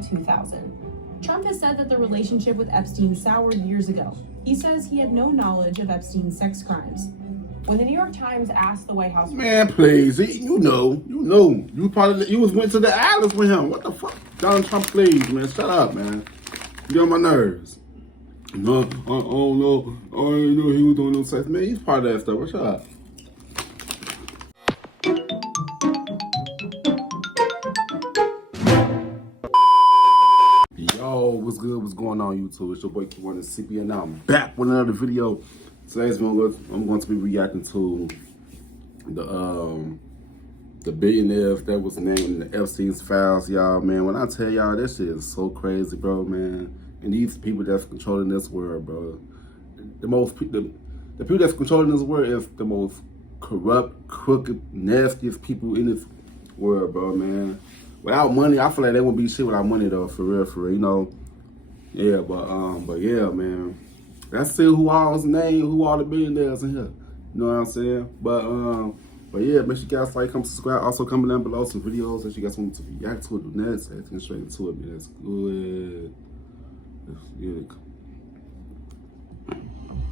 and 2000. Trump has said that the relationship with Epstein soured years ago. He says he had no knowledge of Epstein's sex crimes. When the New York Times asked the White House... Man, please, you went to the islands with him. What the fuck? Donald Trump, please, man, shut up, man. You get on my nerves. No, I don't know. I didn't know he was doing no sex. Man, he's part of that stuff. What's up? Yo, what's good? What's going on, YouTube? It's your boy Kewonis, and now I'm back with another video. Today's video, I'm going to be reacting to the billionaires that was named in the Epstein's files, y'all. Man, when I tell y'all, this shit is so crazy, bro, man. And these people that's controlling this world, bro. The people that's controlling this world is the most corrupt, crooked, nastiest people in this world, bro, man. Without money, I feel like they won't be shit without money, though, for real, you know. Yeah, but yeah, man. Let's see who all the billionaires in here. You know what I'm saying? But yeah, make sure you guys like, comment, subscribe. Also, comment down below some videos that you guys want to react to. Do next. Let's get straight into it, man. That's good.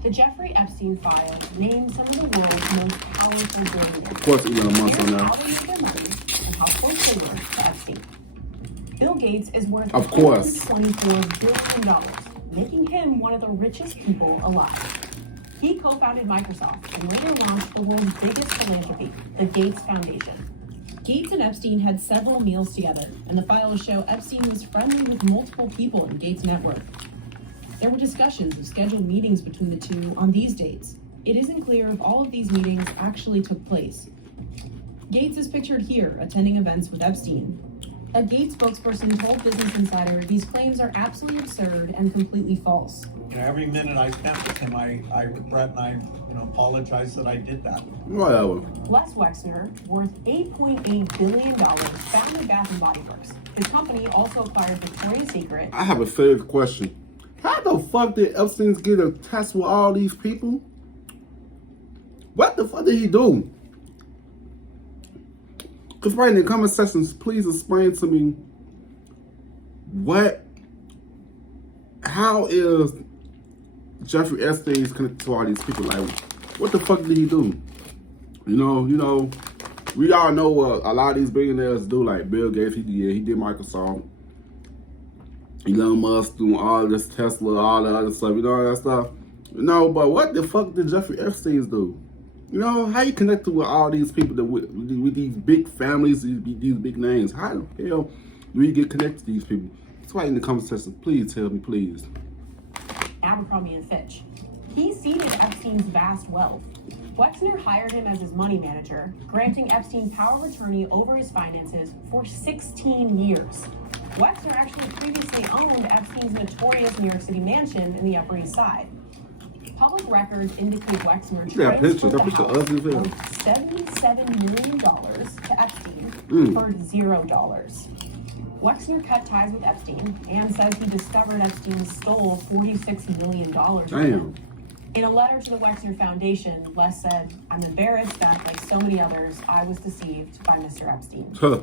The Jeffrey Epstein files named some of the world's most powerful billionaires. Of course, Elon Musk on how they make their money and how close they were to Epstein. Bill Gates is worth $24 billion, making him one of the richest people alive. He co-founded Microsoft and later launched the world's biggest philanthropy, the Gates Foundation. Gates and Epstein had several meals together, and the files show Epstein was friendly with multiple people in Gates' network. There were discussions of scheduled meetings between the two on these dates. It isn't clear if all of these meetings actually took place. Gates is pictured here, attending events with Epstein. A Gates spokesperson told Business Insider these claims are absolutely absurd and completely false. Every minute I spent with him, I regret and I apologize that I did that. Whatever. Les Wexner, worth $8.8 billion, founded Bath & Body Works. His company also acquired Victoria's Secret. I have a serious question. How the fuck did Epstein get a test with all these people? What the fuck did he do? Because right in the comment sections, please explain to me how is Jeffrey Epstein connected to all these people? Like, what the fuck did he do? You know, we all know what a lot of these billionaires do. Like Bill Gates, he did Microsoft. Elon Musk doing all this Tesla, all the other stuff, all that stuff. But what the fuck did Jeffrey Epstein do? How you connected with all these people with these big families, these big names? How the hell do you get connected to these people? It's right in the comment section. Please tell me, please. Abercrombie & Fitch. He seeded Epstein's vast wealth. Wexner hired him as his money manager, granting Epstein power of attorney over his finances for 16 years. Wexner actually previously owned Epstein's notorious New York City mansion in the Upper East Side. Public records indicate Wexner transferred the house worth $77 million to Epstein for $0. Wexner cut ties with Epstein and says he discovered Epstein stole $46 million. Damn. In a letter to the Wexner Foundation, Les said, "I'm embarrassed that, like so many others, I was deceived by Mr. Epstein." Huh.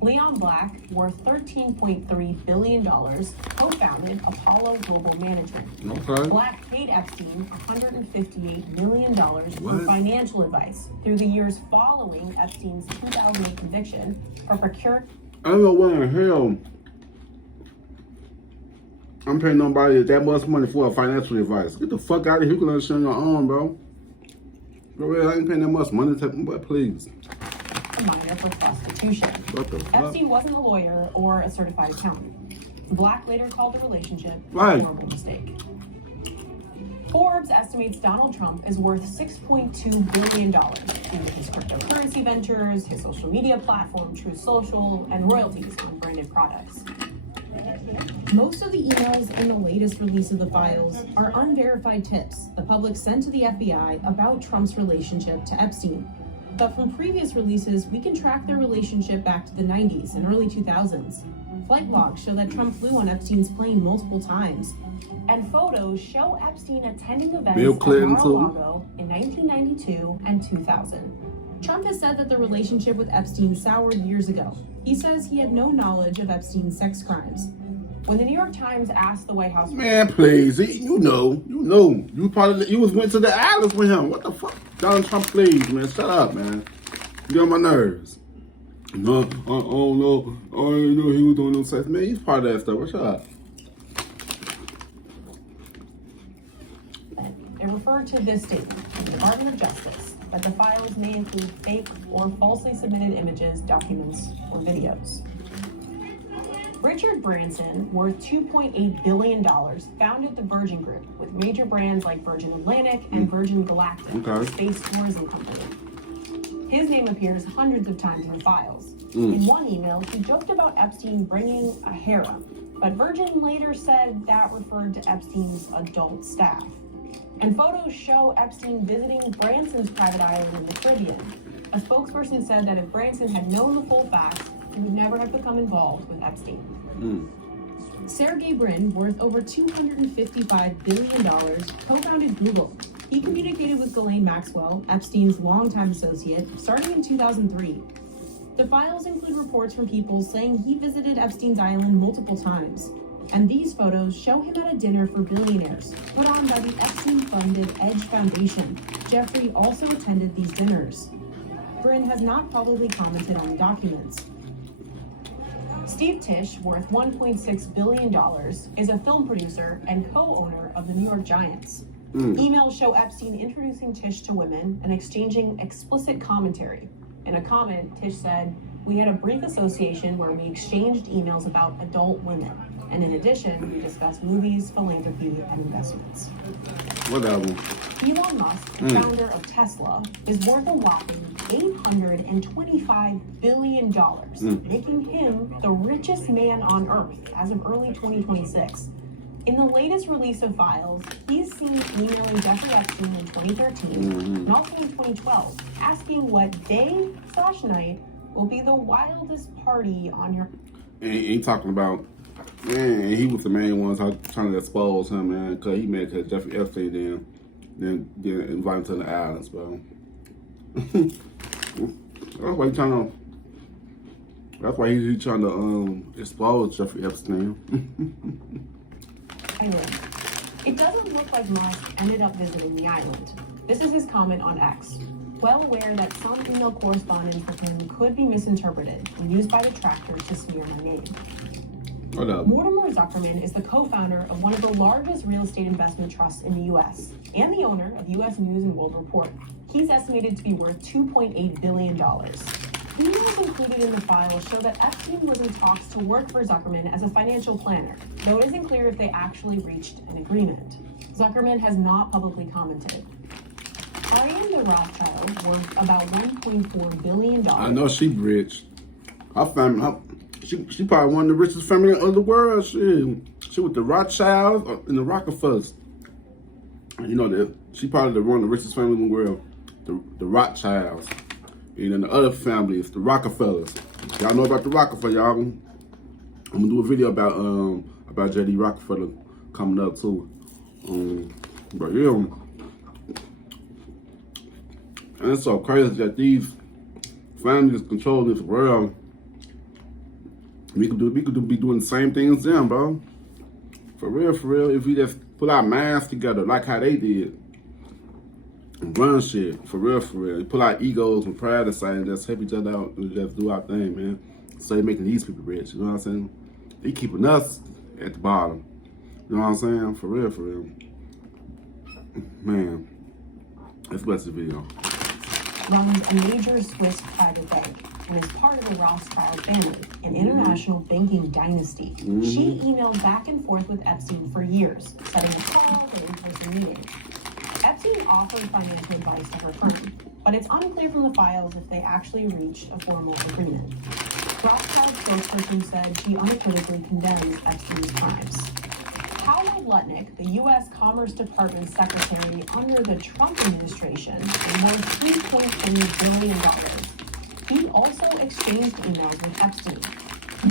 Leon Black, worth $13.3 billion, co-founded Apollo Global Management. Okay. Black paid Epstein $158 million for financial advice through the years following Epstein's 2008 conviction for procuring. I don't know what in hell I'm paying nobody that much money for financial advice. Get the fuck out of here. You can understand your own, bro. For real, I ain't paying that much money, but please. A minor for prostitution. Epstein wasn't a lawyer or a certified accountant. Black later called the relationship a horrible mistake. Forbes estimates Donald Trump is worth $6.2 billion due to his cryptocurrency ventures, his social media platform, True Social, and royalties on branded products. Most of the emails in the latest release of the files are unverified tips the public sent to the FBI about Trump's relationship to Epstein. But from previous releases, we can track their relationship back to the 90s and early 2000s. Flight logs show that Trump flew on Epstein's plane multiple times. And photos show Epstein attending events at Mar-a-Lago in 1992 and 2000. Trump has said that the relationship with Epstein soured years ago. He says he had no knowledge of Epstein's sex crimes. When the New York Times asked the White House... Man, please, you went to the islands with him. What the fuck? Donald Trump, please, man, shut up, man. You get on my nerves. No, I don't know. I didn't know he was doing no sex. Man, he's part of that stuff. Shut up. It referred to this statement from the Department of Justice that the files may include fake or falsely submitted images, documents, or videos. Richard Branson, worth $2.8 billion, founded the Virgin Group with major brands like Virgin Atlantic and Virgin Galactic, a space tourism company. His name appears hundreds of times in the files. In one email, he joked about Epstein bringing a harem, but Virgin later said that referred to Epstein's adult staff. And photos show Epstein visiting Branson's private island in the Caribbean. A spokesperson said that if Branson had known the full facts, he would never have become involved with Epstein. Sergey Brin, worth over $255 billion, co-founded Google. He communicated with Ghislaine Maxwell, Epstein's longtime associate, starting in 2003. The files include reports from people saying he visited Epstein's island multiple times. And these photos show him at a dinner for billionaires, put on by the Epstein-funded Edge Foundation. Jeffrey also attended these dinners. Brin has not publicly commented on the documents. Steve Tisch, worth $1.6 billion, is a film producer and co-owner of the New York Giants. Emails show Epstein introducing Tisch to women and exchanging explicit commentary. In a comment, Tisch said, "We had a brief association where we exchanged emails about adult women. And in addition, we discussed movies, philanthropy, and investments." Whatever. Elon Musk, the founder of Tesla, is worth a whopping $825 billion, making him the richest man on Earth as of early 2026. In the latest release of files, he's seen emailing Jeffrey Epstein in 2013 and also in 2012, asking what day/night will be the wildest party on your... And he talking about, man, he was the main one trying to expose him, man, because he made Jeffrey Epstein then invite him to the islands, bro. That's why he's trying to expose Jeffrey Epstein. Anyway, it doesn't look like Musk ended up visiting the island. This is his comment on X. Well aware that some email correspondence with him could be misinterpreted and used by detractors to smear my name. Mortimer Zuckerman is the co-founder of one of the largest real estate investment trusts in the U.S. and the owner of U.S. News and World Report. He's estimated to be worth $2.8 billion. Emails included in the file show that Epstein was in talks to work for Zuckerman as a financial planner, though it isn't clear if they actually reached an agreement. Zuckerman has not publicly commented. Ariane the Rothschild worth about $1.4 billion. I know she rich. Her family, she probably one of the richest family of the world. She with the Rothschilds and the Rockefellers. You know that she probably one of the richest families in the world. The Rothschilds. And then the other family is the Rockefellers. Y'all know about the Rockefeller, y'all. I'm gonna do a video about J.D. Rockefeller coming up too. But yeah, and it's so crazy that these families control this world. We could be doing the same thing as them, bro. For real. If we just put our minds together like how they did. Run shit, for real. Pull our egos and pride aside and just help each other out and just do our thing, man. So they making these people rich, you know what I'm saying? They keeping us at the bottom. You know what I'm saying? For real. Man, let's watch the video. Runs a major Swiss private bank and is part of the Rothschild family, an international banking dynasty. She emailed back and forth with Epstein for years, setting up calls and in-person meetings. Epstein offered financial advice to her firm, but it's unclear from the files if they actually reached a formal agreement. Rothschild spokesperson said she unequivocally condemns Epstein's crimes. Howard Lutnick, the U.S. Commerce Department secretary under the Trump administration, worth $3.3 billion. He also exchanged emails with Epstein.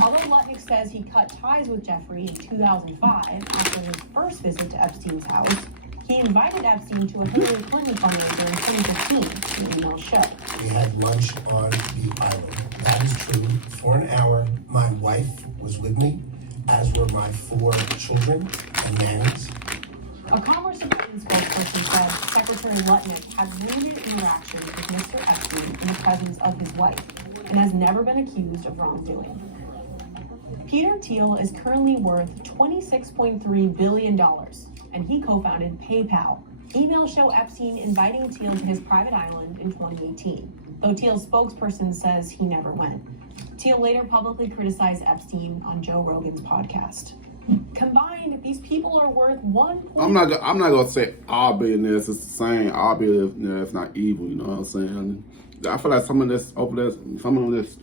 Although Lutnick says he cut ties with Jeffrey in 2005 after his first visit to Epstein's house, He invited Epstein to a Hillary Clinton fundraiser in 2015, the emails show. We had lunch on the island. That is true. For an hour, my wife was with me, as were my 4 children and nannies. A Commerce Department spokesperson said Secretary Lutnick had limited interactions with Mr. Epstein in the presence of his wife and has never been accused of wrongdoing. Peter Thiel is currently worth $26.3 billion, and he co-founded PayPal. Emails show Epstein inviting Thiel to his private island in 2018, though Thiel's spokesperson says he never went. Thiel later publicly criticized Epstein on Joe Rogan's podcast. Combined, these people are worth I'm not gonna say all billionaires is the same. All billionaires not evil. You know what I'm saying? I feel like some of this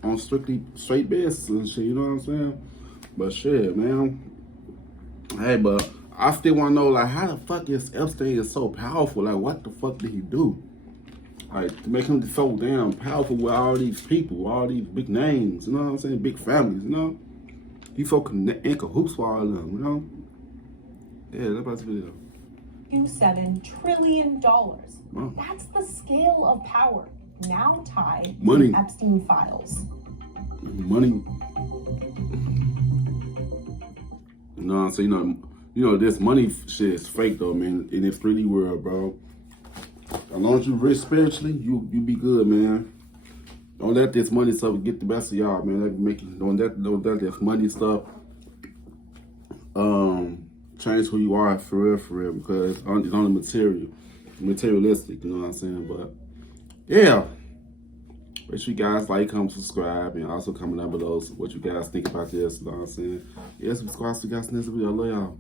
on strictly straight business and shit. You know what I'm saying? But shit, man. Hey, but I still want to know, like, how the fuck is Epstein so powerful? Like, what the fuck did he do? Like, to make him so damn powerful with all these people, all these big names, you know what I'm saying? Big families, you know? He's so in cahoots for all of them, you know? Yeah, that's about the video. $7 trillion. Wow. That's the scale of power now tied Money. to Epstein files. Money. You know what I'm saying? You know, this money shit is fake though, man. In this 3D world, bro. As long as you rich spiritually, you be good, man. Don't let this money stuff get the best of y'all, man. Don't let this money stuff change who you are for real, because it's only materialistic, you know what I'm saying? But yeah. Make sure you guys like, comment, subscribe, and also comment down below what you guys think about this, you know what I'm saying? Yeah, subscribe so you guys see this video. I love y'all.